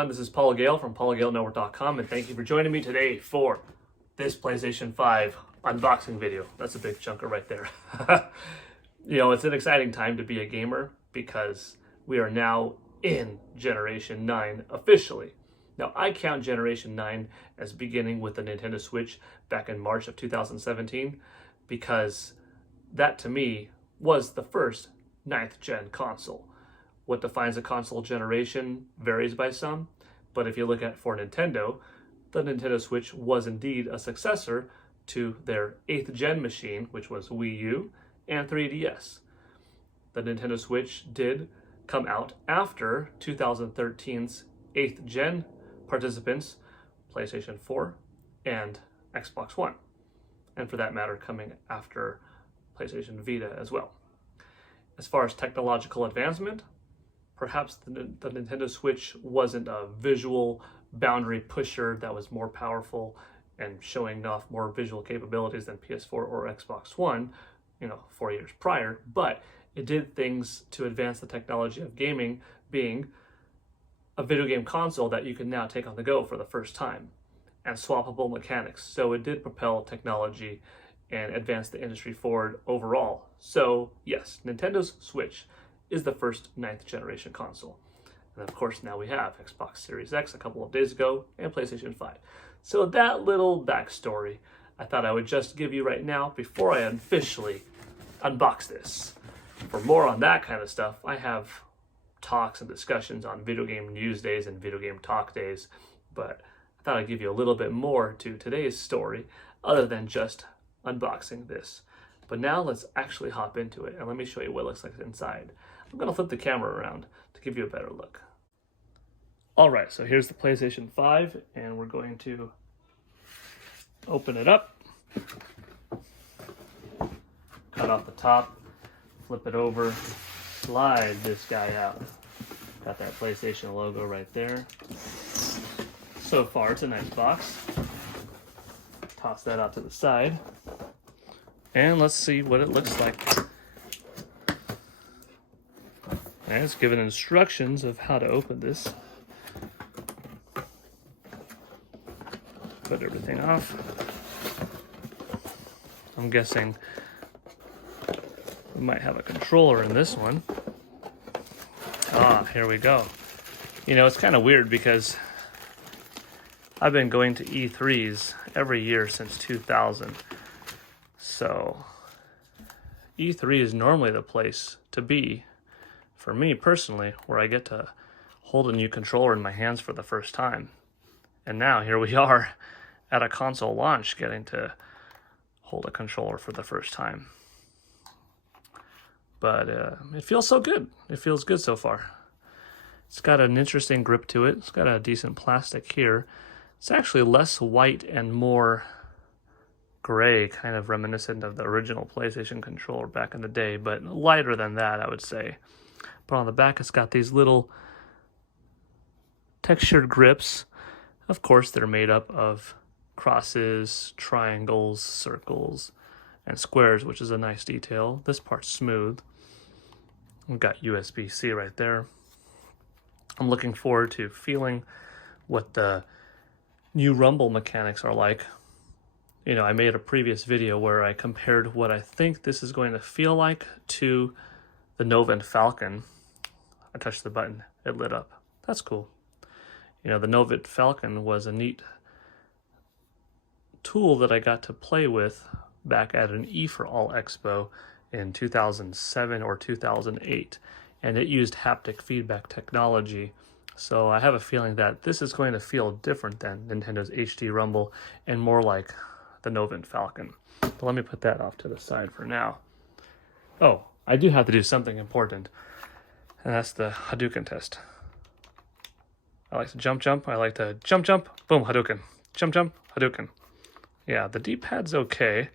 everyone, this is Gale from PaulGaleNetwork.com, and thank you for joining me today for this PlayStation 5 unboxing video. That's a big chunker right there. It's an exciting time to be a gamer because we are now in Generation 9 officially. Now, I count Generation 9 as beginning with the Nintendo Switch back in March of 2017 because that, to me, was the first 9th gen console. What defines a console generation varies by some, but if you look at for Nintendo, the Nintendo Switch was indeed a successor to their 8th gen machine, which was Wii U and 3DS. The Nintendo Switch did come out after 2013's 8th gen participants, PlayStation 4 and Xbox One, and for that matter coming after PlayStation Vita as well. As far as technological advancement, perhaps the Nintendo Switch wasn't a visual boundary pusher that was more powerful and showing off more visual capabilities than PS4 or Xbox One, 4 years prior, but it did things to advance the technology of gaming, being a video game console that you can now take on the go for the first time, and swappable mechanics. So it did propel technology and advance the industry forward overall. So yes, Nintendo's Switch is the first 9th generation console. And of course now we have Xbox Series X a couple of days ago and PlayStation 5. So that little backstory I thought I would just give you right now before I officially unbox this. For more on that kind of stuff, I have talks and discussions on video game news days and video game talk days, but I thought I'd give you a little bit more to today's story other than just unboxing this. But now let's actually hop into it and let me show you what it looks like inside. I'm going to flip the camera around to give you a better look. Alright, so here's the PlayStation 5 and we're going to open it up, cut off the top, flip it over, slide this guy out. Got that PlayStation logo right there. So far it's a nice box. Toss that out to the side. And let's see what it looks like. And it's given instructions of how to open this. Put everything off. I'm guessing we might have a controller in this one. Here we go. It's kind of weird because I've been going to E3s every year since 2000. So E3 is normally the place to be for me personally, where I get to hold a new controller in my hands for the first time. And now here we are at a console launch getting to hold a controller for the first time. But it feels so good. It feels good so far. It's got an interesting grip to it. It's got a decent plastic here. It's actually less white and more gray, kind of reminiscent of the original PlayStation controller back in the day, but lighter than that, I would say. But on the back, it's got these little textured grips. Of course, they're made up of crosses, triangles, circles, and squares, which is a nice detail. This part's smooth. We've got USB-C right there. I'm looking forward to feeling what the new rumble mechanics are like. I made a previous video where I compared what I think this is going to feel like to the Nova Falcon. I touched the button, it lit up. That's cool. The Nova Falcon was a neat tool that I got to play with back at an E4All Expo in 2007 or 2008. And it used haptic feedback technology. So I have a feeling that this is going to feel different than Nintendo's HD Rumble and more like the Nova Falcon. But let me put that off to the side for now. Oh, I do have to do something important, and that's the Hadouken test. I like to jump. I like to jump, boom, Hadouken. Jump, Hadouken. Yeah, the D-pad's okay.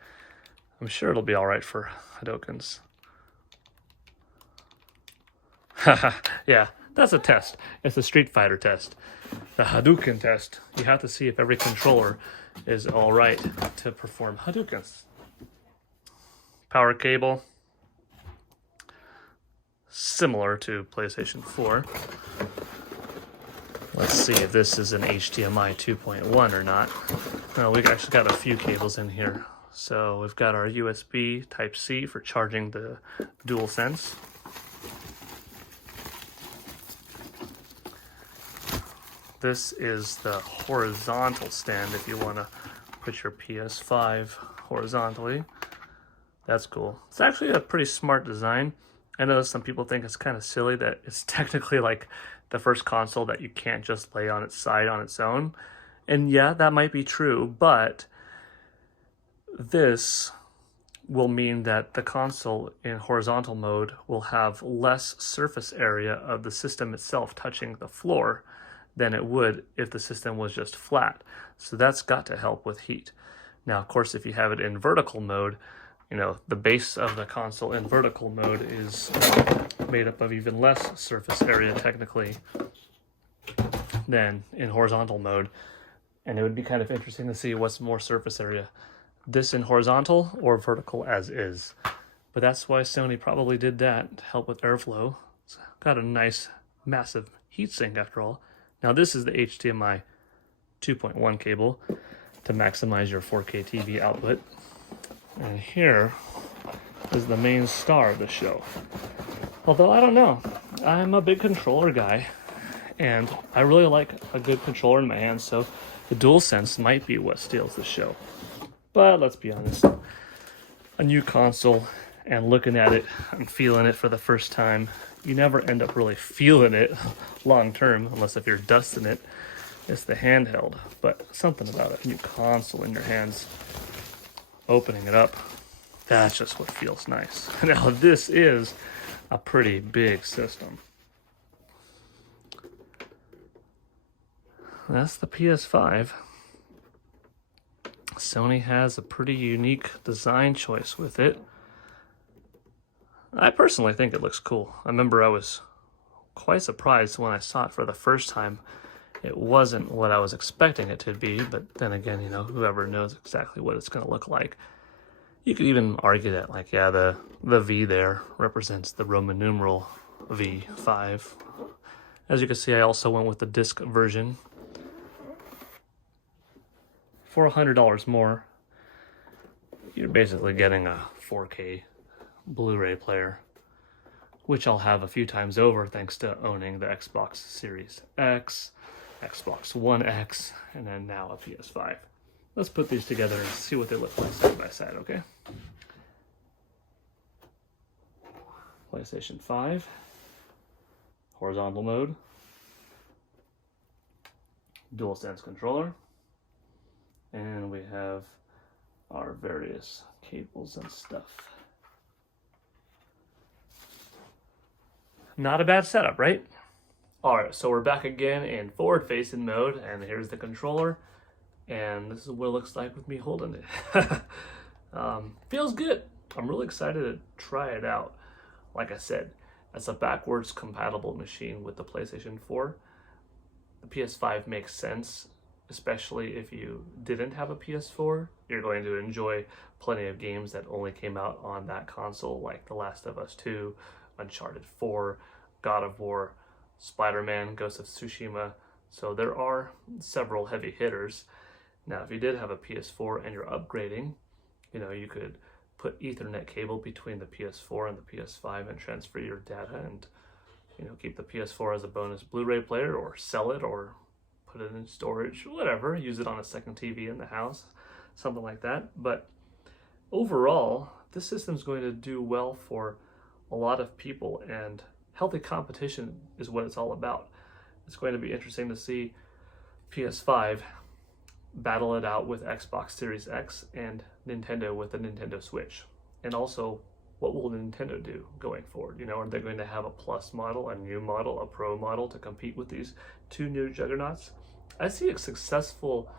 I'm sure it'll be all right for Hadoukens. Yeah, that's a test. It's a Street Fighter test. The Hadouken test. You have to see if every controller is all right to perform Hadoukens. Power cable. Similar to PlayStation 4. Let's see if this is an HDMI 2.1 or not. Well, we've actually got a few cables in here. So we've got our USB Type-C for charging the DualSense. This is the horizontal stand if you want to put your PS5 horizontally. That's cool. It's actually a pretty smart design. I know some people think it's kind of silly that it's technically like the first console that you can't just lay on its side on its own. And yeah, that might be true, but this will mean that the console in horizontal mode will have less surface area of the system itself touching the floor than it would if the system was just flat. So that's got to help with heat. Now, of course, if you have it in vertical mode, you know, the base of the console in vertical mode is made up of even less surface area technically than in horizontal mode. And it would be kind of interesting to see what's more surface area, this in horizontal or vertical as is. But that's why Sony probably did that to help with airflow. It's got a nice massive heatsink after all. Now this is the HDMI 2.1 cable to maximize your 4K TV output. And here is the main star of the show. Although I don't know, I'm a big controller guy and I really like a good controller in my hands, so the DualSense might be what steals the show. But let's be honest, a new console and looking at it and feeling it for the first time, you never end up really feeling it long term, unless if you're dusting it. It's the handheld, but something about a new console in your hands, opening it up, that's just what feels nice. Now this is a pretty big system. That's the PS5. Sony has a pretty unique design choice with it. I personally think it looks cool. I remember I was quite surprised when I saw it for the first time. It wasn't what I was expecting it to be, but then again, you know, whoever knows exactly what it's going to look like. You could even argue that, like, yeah, the V there represents the Roman numeral V5. As you can see, I also went with the disc version. For $100 more, you're basically getting a 4K Blu-ray player, which I'll have a few times over thanks to owning the Xbox Series X, Xbox One X, and then now a PS5. Let's put these together and see what they look like side by side, okay? PlayStation 5, horizontal mode, DualSense controller, and we have our various cables and stuff. Not a bad setup, right? All right, so we're back again in forward-facing mode, and here's the controller, and this is what it looks like with me holding it. Feels good. I'm really excited to try it out. Like I said, as a backwards compatible machine with the PlayStation 4, the PS5 makes sense, especially if you didn't have a PS4. You're going to enjoy plenty of games that only came out on that console, like The Last of Us 2, Uncharted 4, God of War, Spider-Man, Ghost of Tsushima. So there are several heavy hitters. Now, if you did have a PS4 and you're upgrading, you know, you could put Ethernet cable between the PS4 and the PS5 and transfer your data and, you know, keep the PS4 as a bonus Blu-ray player, or sell it, or put it in storage, whatever, use it on a second TV in the house, something like that. But overall, this system's going to do well for a lot of people, and healthy competition is what it's all about. It's going to be interesting to see PS5 battle it out with Xbox Series X and Nintendo with the Nintendo Switch. And also, what will Nintendo do going forward? You know, are they going to have a Plus model, a new model, a Pro model to compete with these two new juggernauts? I see a successful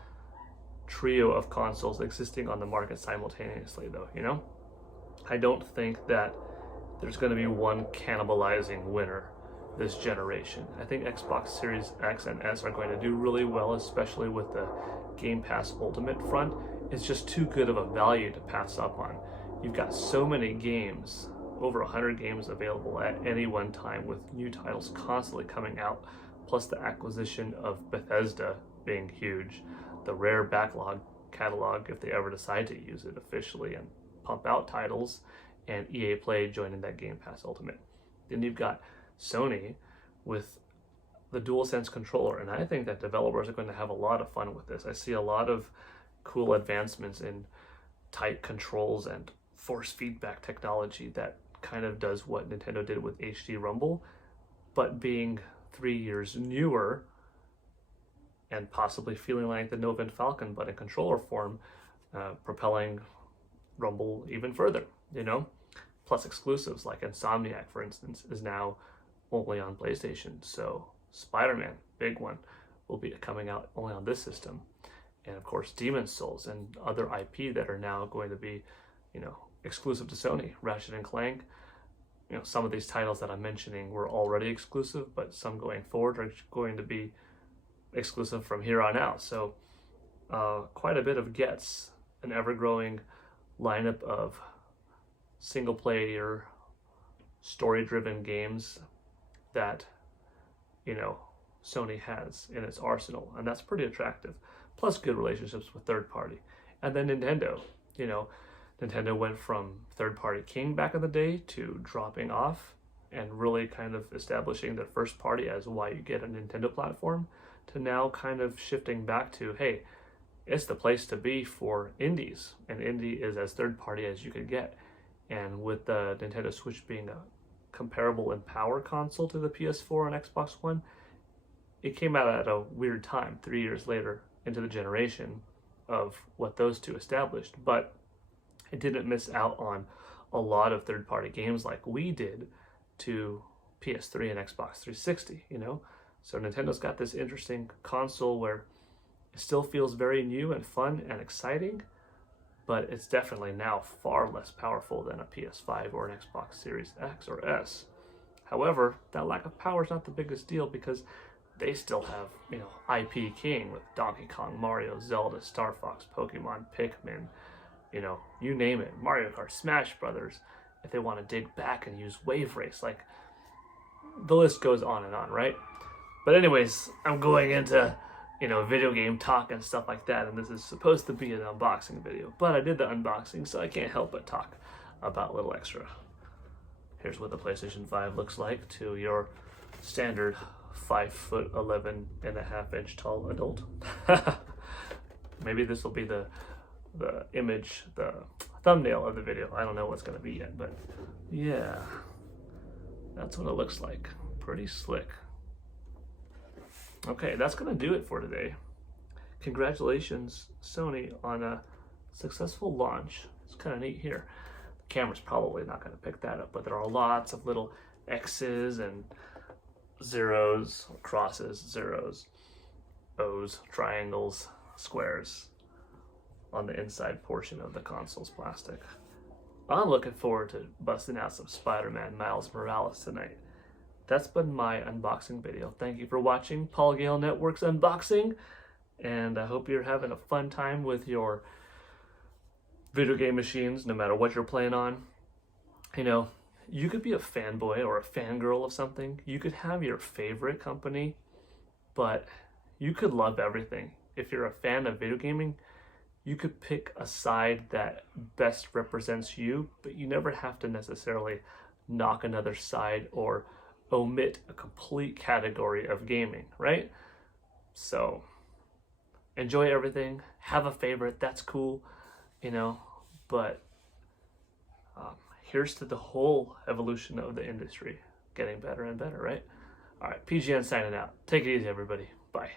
trio of consoles existing on the market simultaneously, though, you know? I don't think that there's going to be one cannibalizing winner this generation. I think Xbox Series X and S are going to do really well, especially with the Game Pass Ultimate front. It's just too good of a value to pass up on. You've got so many games, over 100 games available at any one time, with new titles constantly coming out plus the acquisition of Bethesda being huge, the Rare backlog catalog if they ever decide to use it officially and pump out titles, and EA Play joining that Game Pass Ultimate. Then you've got Sony with the DualSense controller, and I think that developers are going to have a lot of fun with this. I see a lot of cool advancements in tight controls and force feedback technology that kind of does what Nintendo did with HD Rumble, but being 3 years newer and possibly feeling like the Novin Falcon, but in controller form, propelling Rumble even further, you know? Plus exclusives like Insomniac, for instance, is now only on PlayStation. So Spider-Man, big one, will be coming out only on this system. And of course, Demon's Souls and other IP that are now going to be, you know, exclusive to Sony. Ratchet and Clank, you know, some of these titles that I'm mentioning were already exclusive, but some going forward are going to be exclusive from here on out. So quite a bit of gets an ever-growing lineup of single-player, story-driven games that, you know, Sony has in its arsenal, and that's pretty attractive. Plus good relationships with third-party. And then Nintendo, you know, Nintendo went from third-party king back in the day to dropping off and really kind of establishing the first party as why you get a Nintendo platform, to now kind of shifting back to, hey, it's the place to be for indies, and indie is as third-party as you could get. And with the Nintendo Switch being a comparable in power console to the PS4 and Xbox One, it came out at a weird time, 3 years later into the generation of what those two established. But it didn't miss out on a lot of third-party games like we did to PS3 and Xbox 360, you know? So Nintendo's got this interesting console where it still feels very new and fun and exciting, but it's definitely now far less powerful than a PS5 or an Xbox Series X or S. However, that lack of power is not the biggest deal because they still have, you know, IP king with Donkey Kong, Mario, Zelda, Star Fox, Pokemon, Pikmin, you know, you name it, Mario Kart, Smash Brothers. If they want to dig back and use Wave Race, like, the list goes on and on, right? But anyways, I'm going into, you know, video game talk and stuff like that, and this is supposed to be an unboxing video, but I did the unboxing, so I can't help but talk about a little extra. Here's what the PlayStation 5 looks like to your standard 5'11.5" tall adult. Maybe this will be the image, the thumbnail of the video. I don't know what's going to be yet, but yeah, that's what it looks like. Pretty slick. Okay, that's going to do it for today. Congratulations, Sony, on a successful launch. It's kind of neat here. The camera's probably not going to pick that up, but there are lots of little X's and zeros, crosses, zeros, O's, triangles, squares on the inside portion of the console's plastic. I'm looking forward to busting out some Spider-Man Miles Morales tonight. That's been my unboxing video. Thank you for watching Paul Gale Network's unboxing, and I hope you're having a fun time with your video game machines, no matter what you're playing on. You know, you could be a fanboy or a fangirl of something. You could have your favorite company, but you could love everything. If you're a fan of video gaming, you could pick a side that best represents you, but you never have to necessarily knock another side or omit a complete category of gaming, right? So enjoy everything, have a favorite, that's cool, you know, but here's to the whole evolution of the industry getting better and better, right? All right, PGN signing out. Take it easy, everybody. Bye.